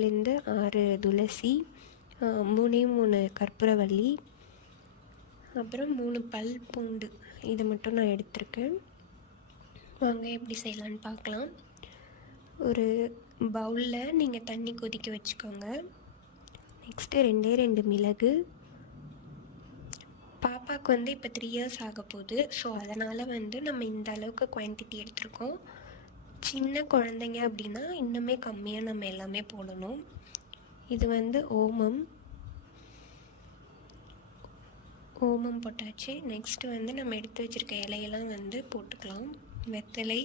5 துளசி, 3 கற்பூரவள்ளி, அப்புறம் 3 பல் பூண்டு. இதை மட்டும் நான் எடுத்திருக்கேன். வாங்க எப்படி செய்யலான்னு பார்க்கலாம். ஒரு பவுலில் நீங்கள் தண்ணி கொதிக்க வச்சுக்கோங்க. நெக்ஸ்ட்டு 2 மிளகு. பாப்பாவுக்கு இப்போ 3 இயர்ஸ் ஆக போகுது. ஸோ அதனால் நம்ம இந்த அளவுக்கு குவான்டிட்டி எடுத்திருக்கோம். சின்ன குழந்தைங்க அப்படின்னா இன்னுமே கம்மியாக நம்ம எல்லாமே போடணும். இது ஓமம் போட்டாச்சு. நெக்ஸ்ட்டு நம்ம எடுத்து வச்சுருக்க இலையெல்லாம் போட்டுக்கலாம். வெத்தலை,